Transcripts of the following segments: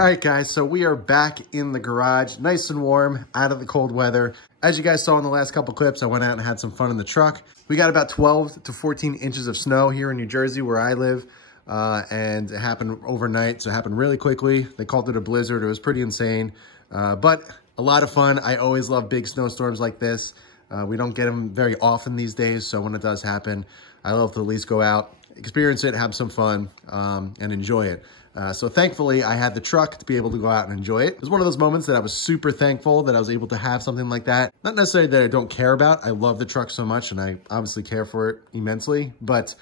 All right, guys, so we are back in the garage, nice and warm, out of the cold weather. As you guys saw in the last couple clips, I went out and had some fun in the truck. We got about 12 to 14 inches of snow here in New Jersey where I live, and it happened overnight, so it happened really quickly. They called it a blizzard. It was pretty insane, but a lot of fun. I always love big snowstorms like this. We don't get them very often these days, so when it does happen, I love to at least go out, experience it, have some fun, and enjoy it. So thankfully, I had the truck to be able to go out and enjoy it. It was one of those moments that I was super thankful that I was able to have something like that. Not necessarily that I don't care about. I love the truck so much, and I obviously care for it immensely. But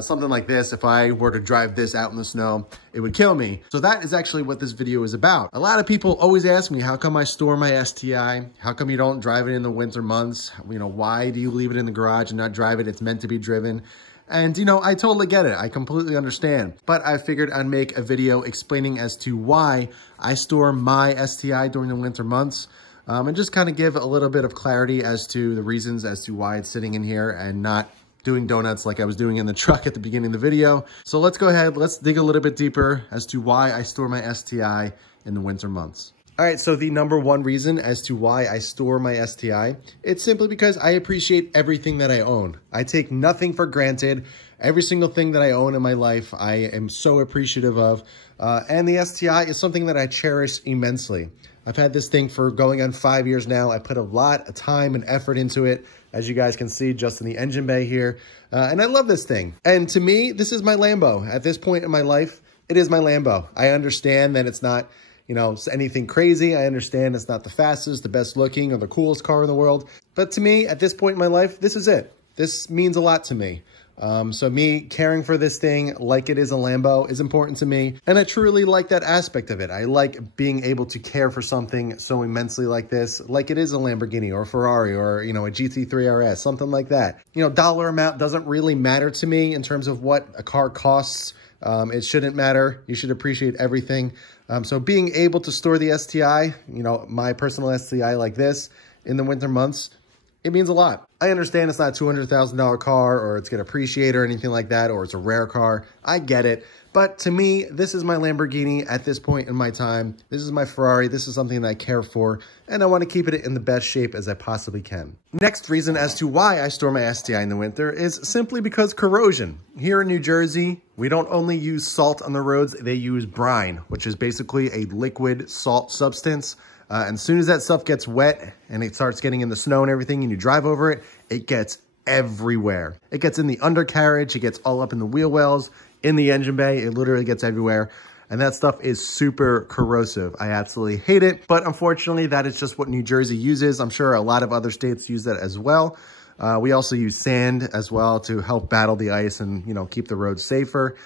something like this, if I were to drive this out in the snow, it would kill me. So that is actually what this video is about. A lot of people always ask me, how come I store my STI? How come you don't drive it in the winter months? You know, why do you leave it in the garage and not drive it? It's meant to be driven. And, you know, I totally get it. I completely understand. But I figured I'd make a video explaining as to why I store my STI during the winter months, and just kind of give a little bit of clarity as to the reasons as to why it's sitting in here and not doing donuts like I was doing in the truck at the beginning of the video. So let's go ahead. Let's dig a little bit deeper as to why I store my STI in the winter months. All right, so the number one reason as to why I store my STI, it's simply because I appreciate everything that I own. I take nothing for granted. Every single thing that I own in my life, I am so appreciative of. And the STI is something that I cherish immensely. I've had this thing for going on 5 years now. I put a lot of time and effort into it, as you guys can see just in the engine bay here. And I love this thing. And to me, this is my Lambo. At this point in my life, it is my Lambo. I understand that it's not, you know, anything crazy. I understand it's not the fastest, the best looking, or the coolest car in the world. But to me, at this point in my life, this is it. This means a lot to me. So me caring for this thing like it is a Lambo is important to me. And I truly like that aspect of it. I like being able to care for something so immensely like this, like it is a Lamborghini or a Ferrari or, you know, a GT3 RS, something like that. You know, dollar amount doesn't really matter to me in terms of what a car costs. It shouldn't matter. You should appreciate everything. So being able to store the STI, you know, my personal STI like this in the winter months, it means a lot. I understand it's not a $200,000 car or it's going to appreciate or anything like that, or it's a rare car. I get it. But to me, this is my Lamborghini at this point in my time. This is my Ferrari. This is something that I care for, and I want to keep it in the best shape as I possibly can. Next reason as to why I store my STI in the winter is simply because corrosion. Here in New Jersey, we don't only use salt on the roads, they use brine, which is basically a liquid salt substance. And as soon as that stuff gets wet and it starts getting in the snow and everything and you drive over it, it gets everywhere. It gets in the undercarriage, it gets all up in the wheel wells, in the engine bay, it literally gets everywhere. And that stuff is super corrosive. I absolutely hate it, but unfortunately that is just what New Jersey uses. I'm sure a lot of other states use that as well. We also use sand as well to help battle the ice and, you know, keep the roads safer.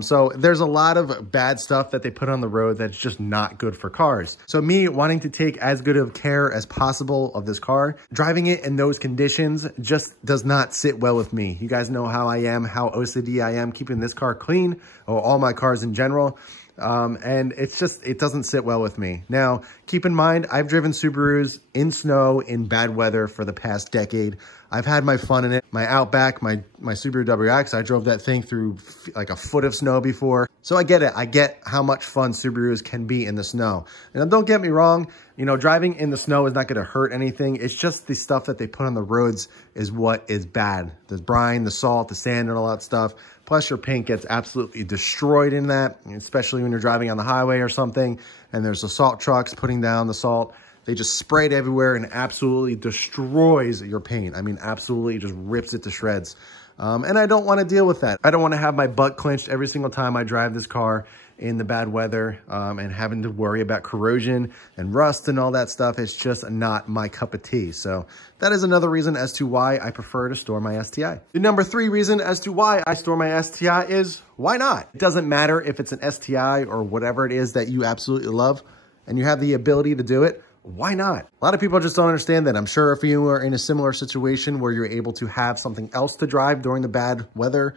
So there's a lot of bad stuff that they put on the road that's just not good for cars. So me wanting to take as good of care as possible of this car, driving it in those conditions just does not sit well with me. You guys know how I am, how OCD I am keeping this car clean, or all my cars in general. And it's just, it doesn't sit well with me. Now, keep in mind, I've driven Subarus in snow, in bad weather for the past decade. I've had my fun in it. My Outback, my Subaru WX, I drove that thing through like a foot of snow before. So I get it. I get how much fun Subarus can be in the snow. And don't get me wrong, you know, driving in the snow is not going to hurt anything. It's just the stuff that they put on the roads is what is bad. The brine, the salt, the sand, and all that stuff. Plus your paint gets absolutely destroyed in that, especially when you're driving on the highway or something and there's the salt trucks putting down the salt. They just spray it everywhere and absolutely destroys your paint. I mean, absolutely just rips it to shreds. And I don't want to deal with that. I don't want to have my butt clenched every single time I drive this car in the bad weather, and having to worry about corrosion and rust and all that stuff. It's just not my cup of tea. So that is another reason as to why I prefer to store my STI. The number 3 reason as to why I store my STI is why not? It doesn't matter if it's an STI or whatever it is that you absolutely love and you have the ability to do it. Why not? A lot of people just don't understand that. I'm sure if you are in a similar situation where you're able to have something else to drive during the bad weather,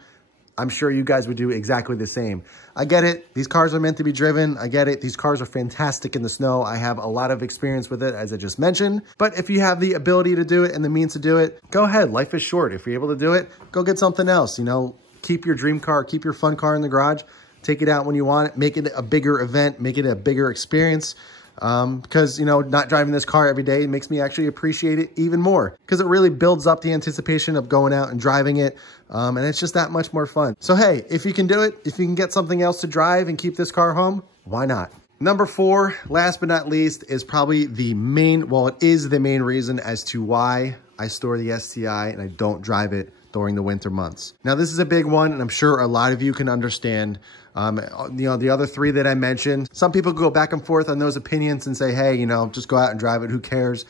I'm sure you guys would do exactly the same. I get it. These cars are meant to be driven. I get it. These cars are fantastic in the snow. I have a lot of experience with it, as I just mentioned. But if you have the ability to do it and the means to do it, go ahead. Life is short. If you're able to do it, go get something else. You know, keep your dream car, keep your fun car in the garage, take it out when you want it, make it a bigger event, make it a bigger experience. Because, you know, not driving this car every day makes me actually appreciate it even more because it really builds up the anticipation of going out and driving it. And it's just that much more fun. So, hey, if you can do it, if you can get something else to drive and keep this car home, why not? Number 4, last but not least, is probably the main, well, it is the main reason as to why I store the STI and I don't drive it during the winter months. Now, this is a big one, and I'm sure a lot of you can understand. You know, the other 3 that I mentioned, some people go back and forth on those opinions and say, hey, you know, just go out and drive it, who cares?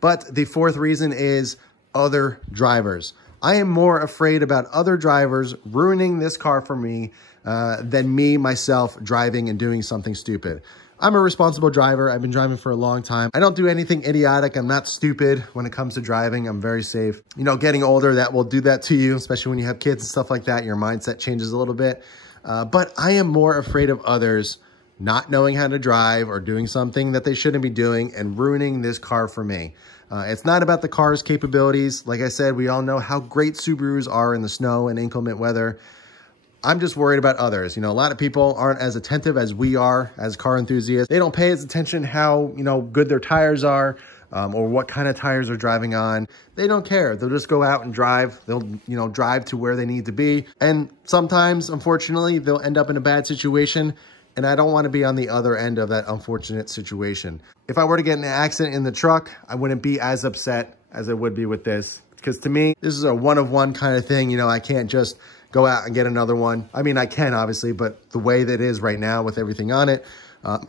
But the 4th reason is other drivers. I am more afraid about other drivers ruining this car for me than me, myself, driving and doing something stupid. I'm a responsible driver. I've been driving for a long time. I don't do anything idiotic. I'm not stupid when it comes to driving. I'm very safe. You know, getting older, that will do that to you, especially when you have kids and stuff like that. Your mindset changes a little bit. But I am more afraid of others not knowing how to drive or doing something that they shouldn't be doing and ruining this car for me. It's not about the car's capabilities. Like I said, we all know how great Subarus are in the snow and inclement weather. I'm just worried about others. You know, a lot of people aren't as attentive as we are as car enthusiasts. They don't pay as attention how, you know, good their tires are or what kind of tires they're driving on. They don't care. They'll just go out and drive. They'll, you know, drive to where they need to be. And sometimes, unfortunately, they'll end up in a bad situation. And I don't want to be on the other end of that unfortunate situation. If I were to get in an accident in the truck, I wouldn't be as upset as I would be with this. Because to me, this is a one-of-one kind of thing. You know, I can't just go out and get another one. I mean, I can, obviously, but the way that it is right now with everything on it,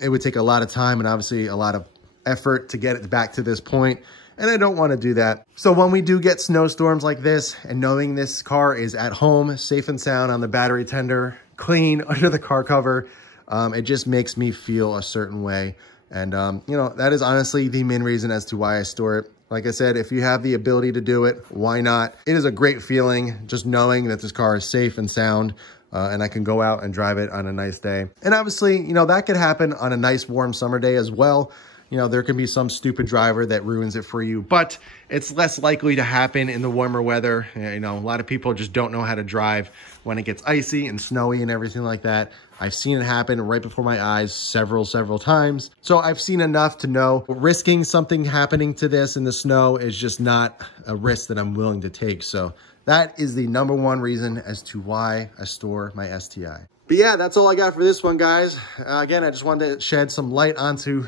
it would take a lot of time and obviously a lot of effort to get it back to this point. And I don't want to do that. So when we do get snowstorms like this, and knowing this car is at home, safe and sound on the battery tender, clean under the car cover, it just makes me feel a certain way. And, you know, that is honestly the main reason as to why I store it. Like I said, if you have the ability to do it, why not? It is a great feeling just knowing that this car is safe and sound and I can go out and drive it on a nice day. And obviously, you know, that could happen on a nice warm summer day as well. You know, there can be some stupid driver that ruins it for you, but it's less likely to happen in the warmer weather. You know, a lot of people just don't know how to drive when it gets icy and snowy and everything like that. I've seen it happen right before my eyes several times. So I've seen enough to know risking something happening to this in the snow is just not a risk that I'm willing to take. So that is the number 1 reason as to why I store my STI. But yeah, that's all I got for this one, guys. Again, I just wanted to shed some light onto,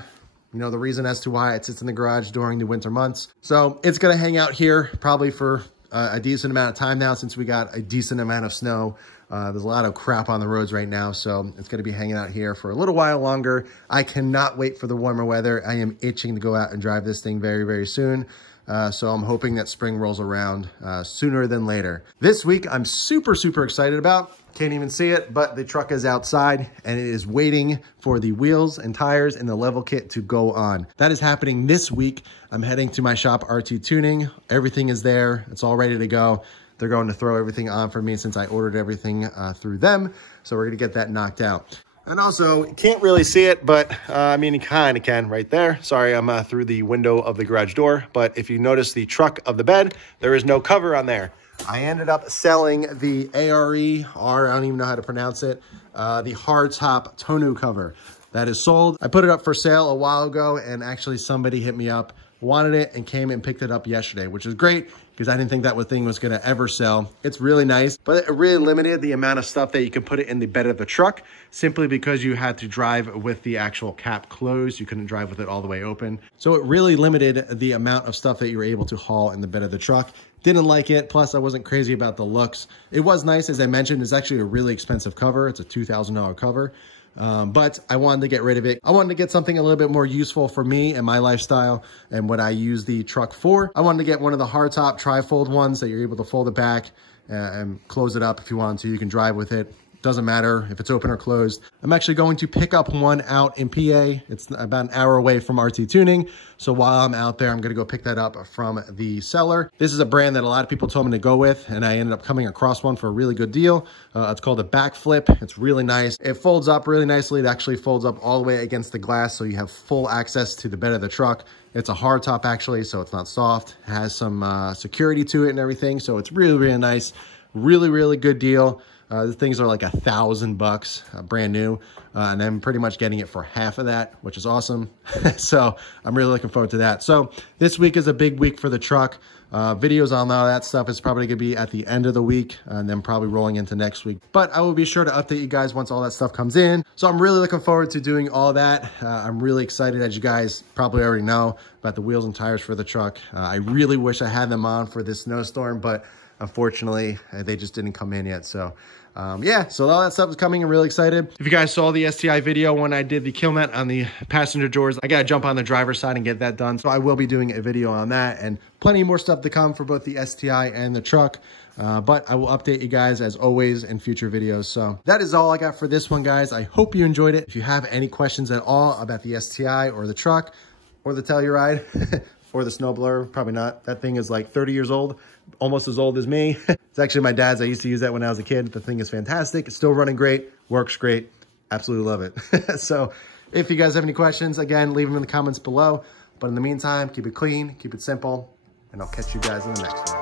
you know, the reason as to why it sits in the garage during the winter months. So it's going to hang out here probably for a decent amount of time now since we got a decent amount of snow. There's a lot of crap on the roads right now, so it's going to be hanging out here for a little while longer. I cannot wait for the warmer weather. I am itching to go out and drive this thing very soon. So I'm hoping that spring rolls around sooner than later. This week, I'm super excited about. Can't even see it, but the truck is outside and it is waiting for the wheels and tires and the level kit to go on. That is happening this week. I'm heading to my shop, RT Tuning. Everything is there. It's all ready to go. They're going to throw everything on for me since I ordered everything through them. So we're going to get that knocked out. And also, you can't really see it, but I mean, you kind of can right there. Sorry, I'm through the window of the garage door. But if you notice the truck of the bed, there is no cover on there. I ended up selling the ARE, I don't even know how to pronounce it, the hardtop tonneau cover. That is sold. I put it up for sale a while ago, and actually somebody hit me up, wanted it, and came and picked it up yesterday, which is great because I didn't think that thing was going to ever sell. It's really nice, but it really limited the amount of stuff that you could put it in the bed of the truck simply because you had to drive with the actual cap closed. You couldn't drive with it all the way open. So it really limited the amount of stuff that you were able to haul in the bed of the truck. Didn't like it. Plus, I wasn't crazy about the looks. It was nice, as I mentioned. It's actually a really expensive cover. It's a $2,000 cover. But I wanted to get rid of it. I wanted to get something a little bit more useful for me and my lifestyle and what I use the truck for. I wanted to get one of the hardtop tri-fold ones that you're able to fold it back and close it up if you want to. You can drive with it. Doesn't matter if it's open or closed. I'm actually going to pick up one out in PA. It's about an hour away from RT Tuning. So while I'm out there, I'm going to go pick that up from the seller. This is a brand that a lot of people told me to go with, and I ended up coming across one for a really good deal. It's called a backflip. It's really nice. It folds up really nicely. It actually folds up all the way against the glass, so you have full access to the bed of the truck. It's a hard top actually, so it's not soft. It has some security to it and everything, so it's really nice. Really good deal. The things are like $1,000 brand new, and I'm pretty much getting it for half of that, which is awesome. So I'm really looking forward to that. So this week is a big week for the truck. Videos on all that stuff is probably gonna be at the end of the week, and then probably rolling into next week. But I will be sure to update you guys once all that stuff comes in. So I'm really looking forward to doing all that. I'm really excited, as you guys probably already know, about the wheels and tires for the truck. I really wish I had them on for this snowstorm, but unfortunately, they just didn't come in yet. So yeah, so all that stuff is coming. I'm really excited. If you guys saw the STI video when I did the kill net on the passenger doors, I gotta jump on the driver's side and get that done. So I will be doing a video on that, and plenty more stuff to come for both the STI and the truck. But I will update you guys as always in future videos. So that is all I got for this one, guys. I hope you enjoyed it. If you have any questions at all about the STI or the truck or the Telluride or the snowblower, probably not. That thing is like 30 years old, almost as old as me. It's actually my dad's. I used to use that when I was a kid. The thing is fantastic. It's still running great, works great. Absolutely love it. So if you guys have any questions, again, leave them in the comments below. But in the meantime, keep it clean, keep it simple, and I'll catch you guys in the next one.